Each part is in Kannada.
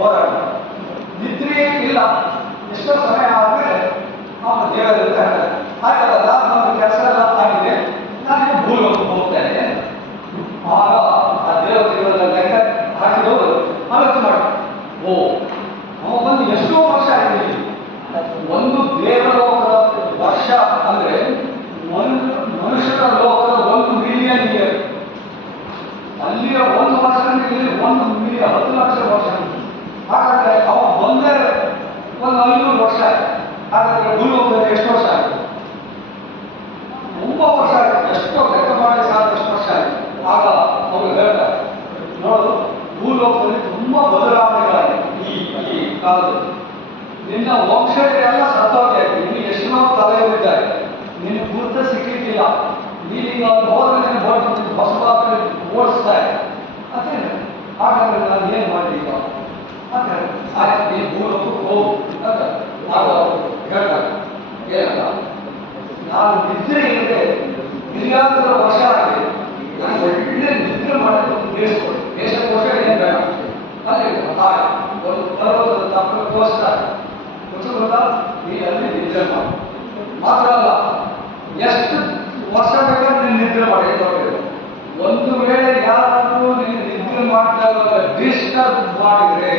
ಹೋರಾಟ ನಿದ್ರೆ ಇಲ್ಲ. ಎಷ್ಟೋ ಸಮಯ ಆದ್ಮೇಲೆ ಅವನು ದೇವರಲ್ಲಿ ಹಾಗಲ್ಲ ನನ್ನ ಕೆಲಸ ಎಲ್ಲ ಆಗಿದೆ, ನಾನು ಭೂಲೋಕ ಹೋಗ್ತೇನೆ ಆಗ ಆ ದೇವತೆಗಳ ಲೆಕ್ಕ ಹಾಕಿದವರು ಆಲೋಚನೆ ಮಾಡಿ. ಓ ಅವ ಬಂದು ಎಷ್ಟೋ ವರ್ಷ ಆಗಿದೆ. ಒಂದು ದೇವಲೋಕದ ವರ್ಷ ಅಂದ್ರೆ ಒಂದು ಮನುಷ್ಯರ ಲೋಕದ ಒಂದು ಮಿಲಿಯನ್ ಇಯರ್ ಅಲ್ಲಿಯ ಒಂದು ವರ್ಷ ಒಂದು ಮಿಲಿಯನ್ ಹತ್ತು ಲಕ್ಷ ವರ್ಷ. ಹಾಗಾದ್ರೆ ಅವ ಬಂದೇ ಒಂದು ಐನೂರು ವರ್ಷ ಆಯ್ತು. ಹಾಗಾದ್ರೆ ಬಂದರೆ ಎಷ್ಟು ವರ್ಷ ಆಯ್ತು? ತುಂಬ ವರ್ಷ ಆಯ್ತು. ಎಷ್ಟೋ ಲೆಕ್ಕ ಮಾಡಿ ಸಾಕು ಎಷ್ಟು ವರ್ಷ ಆಯಿತು. ಆಗ ಅವರು ಹೇಳ್ತಾರೆ, ನೋಡು, ಭೂಲೋಕದಲ್ಲಿ ತುಂಬ ಬದಲಾವಣೆಗಳಾಗಿದೆ ಈ ಈ ಕಾಲದಲ್ಲಿ. ನಿನ್ನ ವಂಶಜರೆಲ್ಲ ಸತ್ತೋಗ್ಯಾಯ್ತು ನಿನ್ನ ಎಷ್ಟೋ ತಲೆಯಲ್ಲಿದ್ದಾರೆ ನಿನ್ನ ಗುರುತ ಸಿಕ್ಕಿಟ್ಟಿಲ್ಲ. ನೀನೀಗ ಹೋದ್ರೆ ಹೊರಟು ಹೊಸದಾಗಿ ಓಡಿಸ್ತಾ ಇದೆ ಅದೇ ಹಾಗಾದ್ರೆ ನಾನು ಏನು ಮಾಡಲಿ ಅದೇ ಆಯ್ತು ನೀನು ಭೂಲೋಕಕ್ಕೆ ಹೋಗು ಅಂತ ಆಗ ಅವರು ಹೇಳ್ತಾರೆ ಏನಂತ ನಾನು ವರ್ಷ ಆಗಿದೆ ನಾನು ಒಳ್ಳೆ ನಿದ್ರೆ ಮಾಡೋದು ಒಂದು ದೇಶ ಕೊಡಿ ದೇಶಕೋಶ ಏನು ಬೇಡ ಅಲ್ಲಿ ಹಾಯ್ ಒಂದು ಪರ್ವತದ ತಪ್ಪು ತೋರಿಸ್ತಾರೆ ಗೊತ್ತು ಗೊತ್ತಾ ನೀ ಅಲ್ಲಿ ನಿದ್ರೆ ಮಾಡು ಮಾತ್ರ ಅಲ್ಲ, ಎಷ್ಟು ವರ್ಷ ಬೇಕಾದ್ರೆ ನೀನು ನಿದ್ರೆ ಮಾಡಿ ಒಂದು ವೇಳೆ ಯಾರಾದರೂ ನೀನು ನಿದ್ರೆ ಮಾಡ್ತಾ ಇರುವಾಗ ಡಿಸ್ಟರ್ಬ್ ಮಾಡಿದ್ರೆ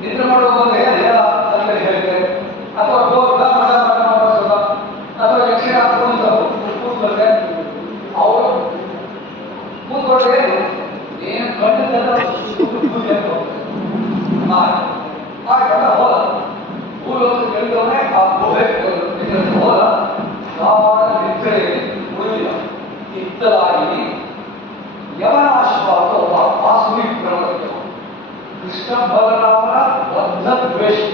ನಿದ್ರೆ ಮಾಡುವಾಗ ಏನು ಹೇಳ ಅಂತ ಹೇಳಿದ್ರೆ? ಅಥವಾ इसका बल रहा होगा बंधक वेस्ट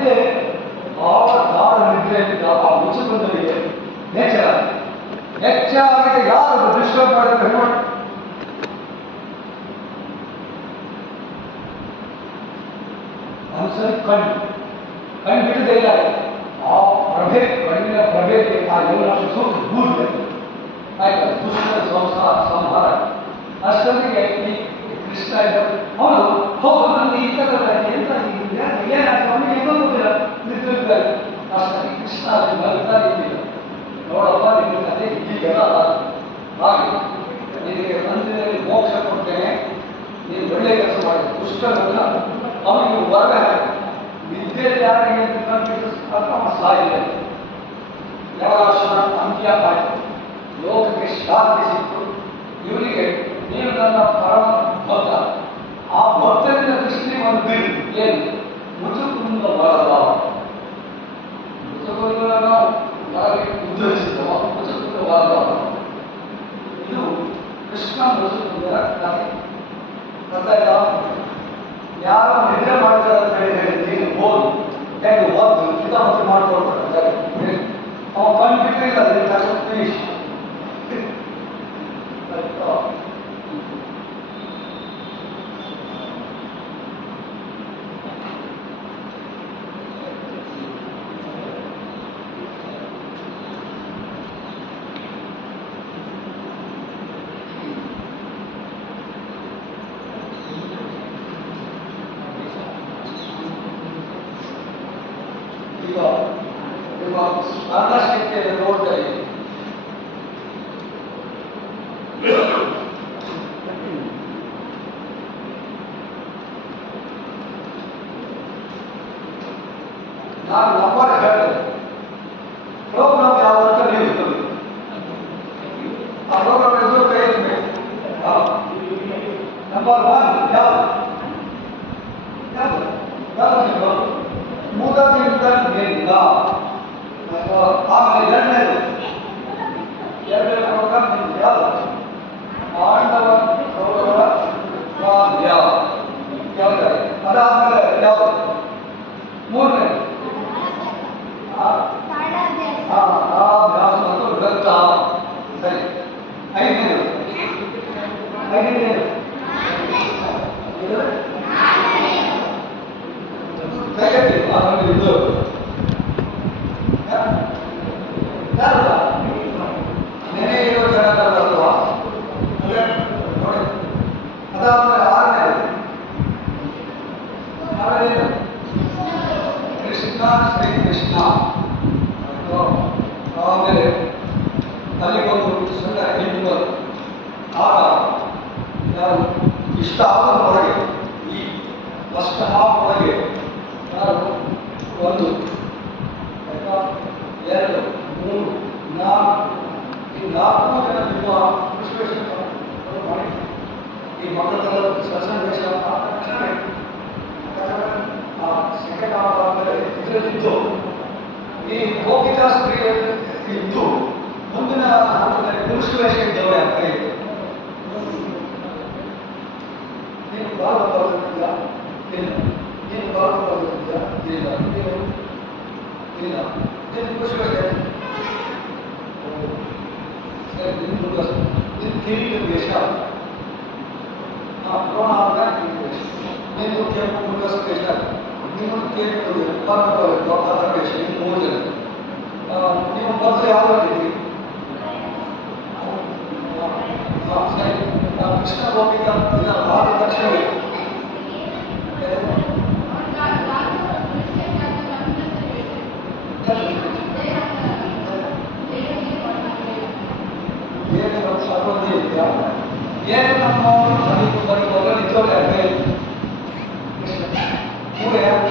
ಒದ್ದಿದ್ದೆ ಬಹಳ ಗಾಢ ನಿದ್ರೆಯಿಂದ ಆ ಮುಸುಕುಂದರಿಗೆ ಎಚ್ಚರ ಹೆಚ್ಚಾಗಿ ಯಾರು ಡಿಸ್ಟರ್ಬ್ ಮಾಡಿದ್ರೆ ನೋಡಿ ಒಂದ್ಸರಿ ಕಣ್ಣು ಕಣ್ಣು ಬಿಡದೇ ಇಲ್ಲ ಆ ಪ್ರಭೆ ಕಣ್ಣಿನ ಪ್ರಭೆಗೆ ಆ ಯೋಗ ಸ್ವಲ್ಪ ಗೂಡಿದೆ ಆಯ್ತು ದುಷ್ಟ ಸಂಸಾರ ಸಂಹಾರ ಅಷ್ಟೊತ್ತಿಗೆ ಈ ಕೃಷ್ಣ ಇದ್ದ- ಅವನು ನಿಂತಿರ್ತಾರೆ ಅಷ್ಟೇ, ಕೃಷ್ಣ ಅಲ್ಲಿ ಬರ್ತಾ ಇದ್ದಿಲ್ಲ. ನೋಡಪ್ಪ ನಿನ್ನ ಕಥೆ ಹೀಗೆಲ್ಲ ಹಾಗೆ, ನಿನಗೆ ಮಂದಿರದಲ್ಲಿ ಮೋಕ್ಷ ಕೊಡ್ತೇನೆ. ನೀನು ಒಳ್ಳೆಯ ಕೆಲಸ ಮಾಡಿ. ದುಷ್ಟರನ್ನ ಅವನಿಗೆ ವರ್ಗ ನಿದ್ದೆ ಯಾರಿಗೆ ಸಾಯಿಲ್ಲ ಯಾವರಾಶನ ಅಂತ್ಯ ಆಯಿತು ಲೋಕಕ್ಕೆ ಶಾಂತಿ ಸಿಕ್ತು ಇವನಿಗೆ ನೀನು ನನ್ನ ಪರಮ ಭಕ್ತ. ಆ ಭಕ್ತರಿಂದ ಕೃಷ್ಣನಿಗೆ ಒಂದು ಏನು? ಮುಚುಕುಂದ ಬರದ ಯಾರು ನಿದ್ರೆ ಮಾಡ್ತಾರೆ ಅಂತ ಹೇಳಿ ಹೇಳಿ ನೀನು ಹೋಗಿ ಹೇಗೆ ಓದ್ದು ಕಿತಾಪತಿ ಮಾಡ್ಕೊಳ್ತಾರೆ ಅವ ಕಣ್ಣು ಬಿಟ್ಟರೆ ಇಲ್ಲ ಅದನ್ನ ತಗೊಂಡು ಫಿನಿಶ್ ಸ್ಮರಣಶಕ್ತಿಯನ್ನು ಇಷ್ಟ ಒಳಗೆ ಈ ಫಸ್ಟ್ ಹಾಫ್ ಒಳಗೆ ನಾನು ಒಂದು? ಎರಡು, ಮೂರು, ನಾಲ್ಕು, ಈ ನಾಲ್ಕು ಜನ ನಿಮ್ಮ ವಿಶ್ಲೇಷಣೆ ಮಾಡಿ. ಈ ಮಕ್ಕಳ ಸಣ್ಣ ವೇಷ ತಕ್ಷಣ ಆ ಸೆಕೆಂಡ್ ಹಾಫ್ ಆದಮೇಲೆ ಇದರಲ್ಲಿದ್ದು ಈ ಗೋಪಿಕಾ ಸ್ತ್ರೀ ಇದ್ದು ಮುಂದಿನ ಹಂತದಲ್ಲಿ ಪುರುಷ ವೇಷ ಇದ್ದವರೇ ಅಂತ ಇದೆ దీనికి బాగా పడుతుందిగా తిన్నాను నేను బాగా పడుతుందిగా తిన్నాను నేను తిన్నాను నేను పుష్పజాను సరే దీనికి నేను క్లినిక్ చేశాను అప్పుడు ఆగా నేను ముఖ్యంగా ముందుకు చేశాను నేను క్లినిక్ బాగా పడుతుంది బాగా చేసి మోజన నేను బదులు ఆలోచించి సరే దక్షిణ గోపితం ఇలా భారత దక్షిణ ఏ నమ్మకం నిజంగా మూడు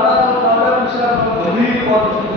মানুষের গভীর পথ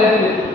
再来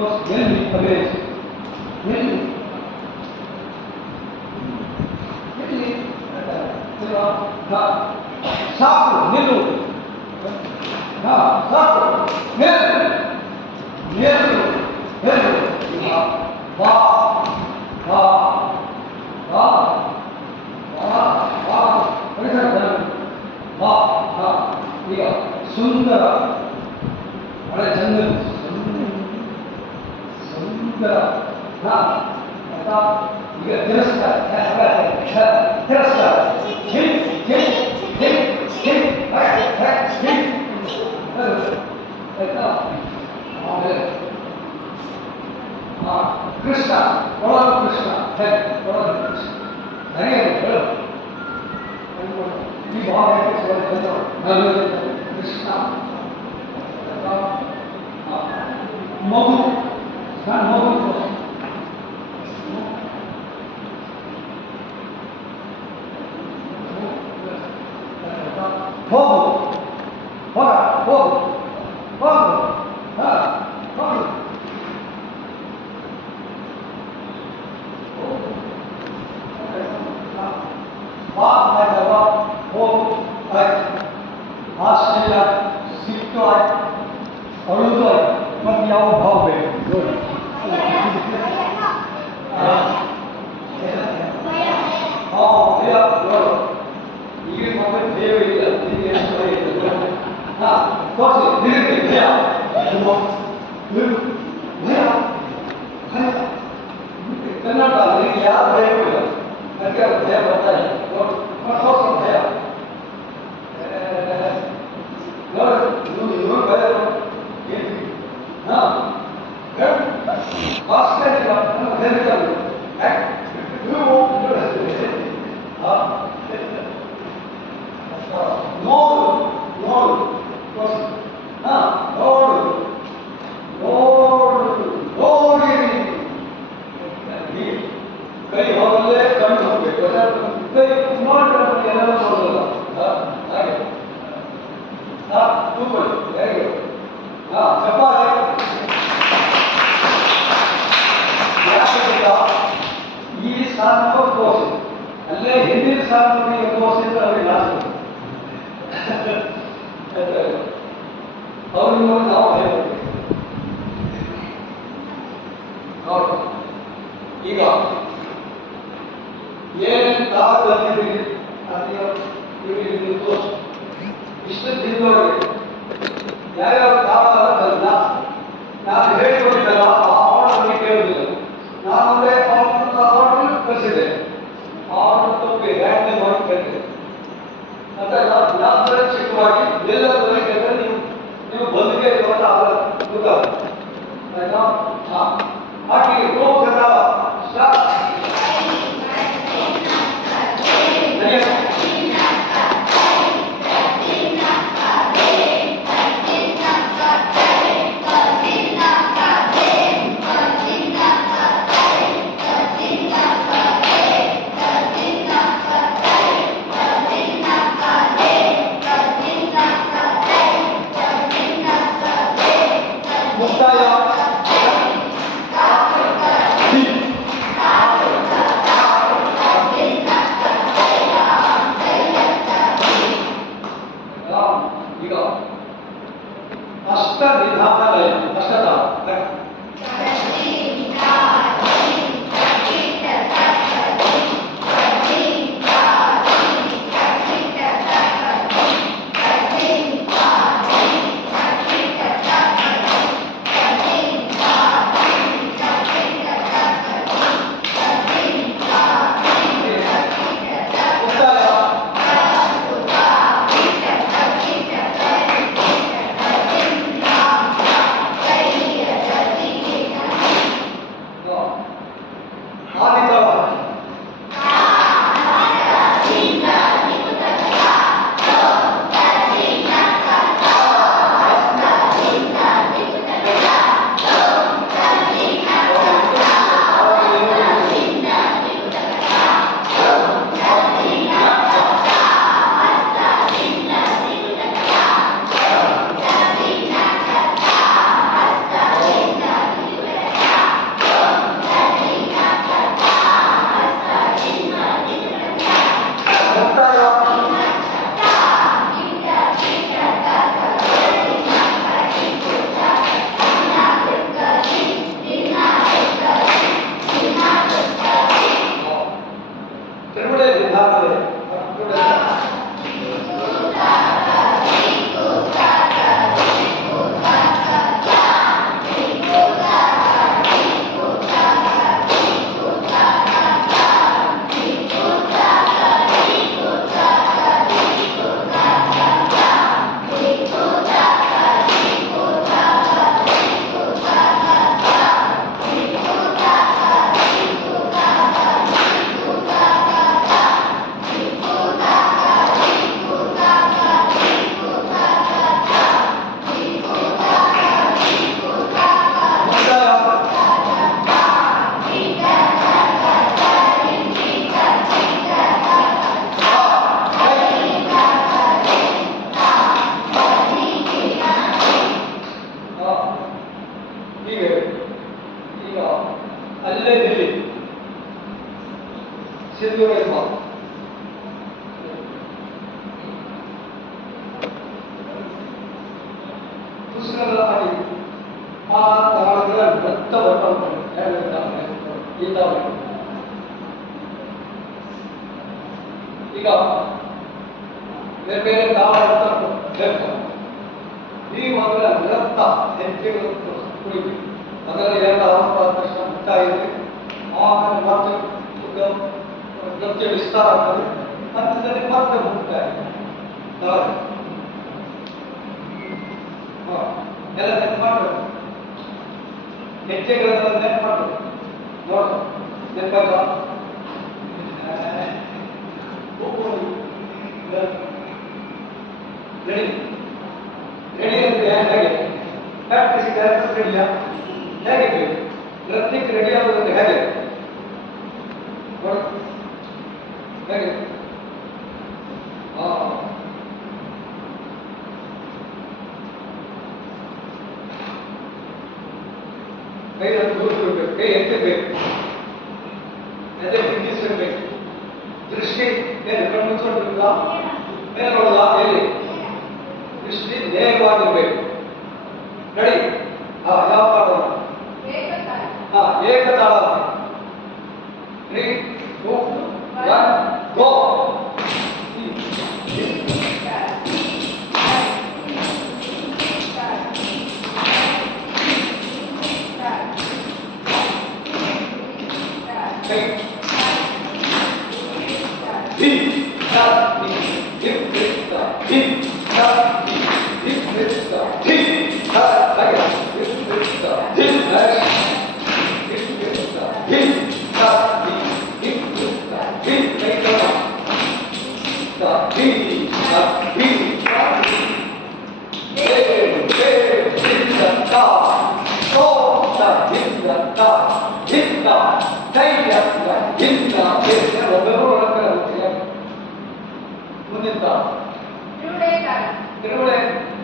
because when we commit, when Krishna, heb een paar dingen. Ik heb een paar dingen. Ik heb een paar dingen. Ik 그렇지. 느긋해. 그냥. 늘 estava também Stop. ఇక అష్ట నిధానాలయం అష్టత 先说这一块。ग्रेडियंट ग्रेडियंट ग्रेडियंट तब किसी तरह से लिया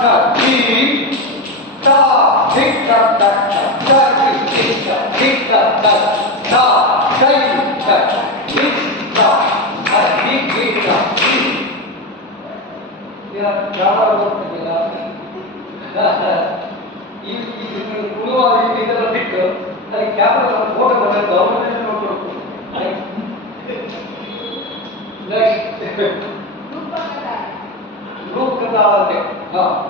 타, 티, 타, 틱, 타, 타, 타, 타, 틱, 타, 틱, 타, 타, 타, 타, 타, 틱, 타, 타, 틱, 틱, 타, 야, 잘하고 있습니다. 이, 이, 우리와 이 얘기를 듣고, 아니, 갸프를 보다 보면 너무 힘들고, 아니, Next. रूप करता है हाँ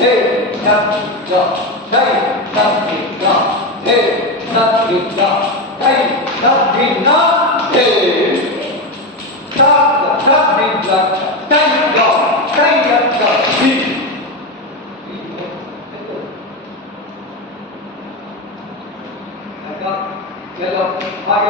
Hey, nothing dot. Hey, nothing dot. Hey, nothing dot. Hey, nothing dot. Hey, dot, nothing dot. Thank God. Thank God. Thank God. Chelo, vai a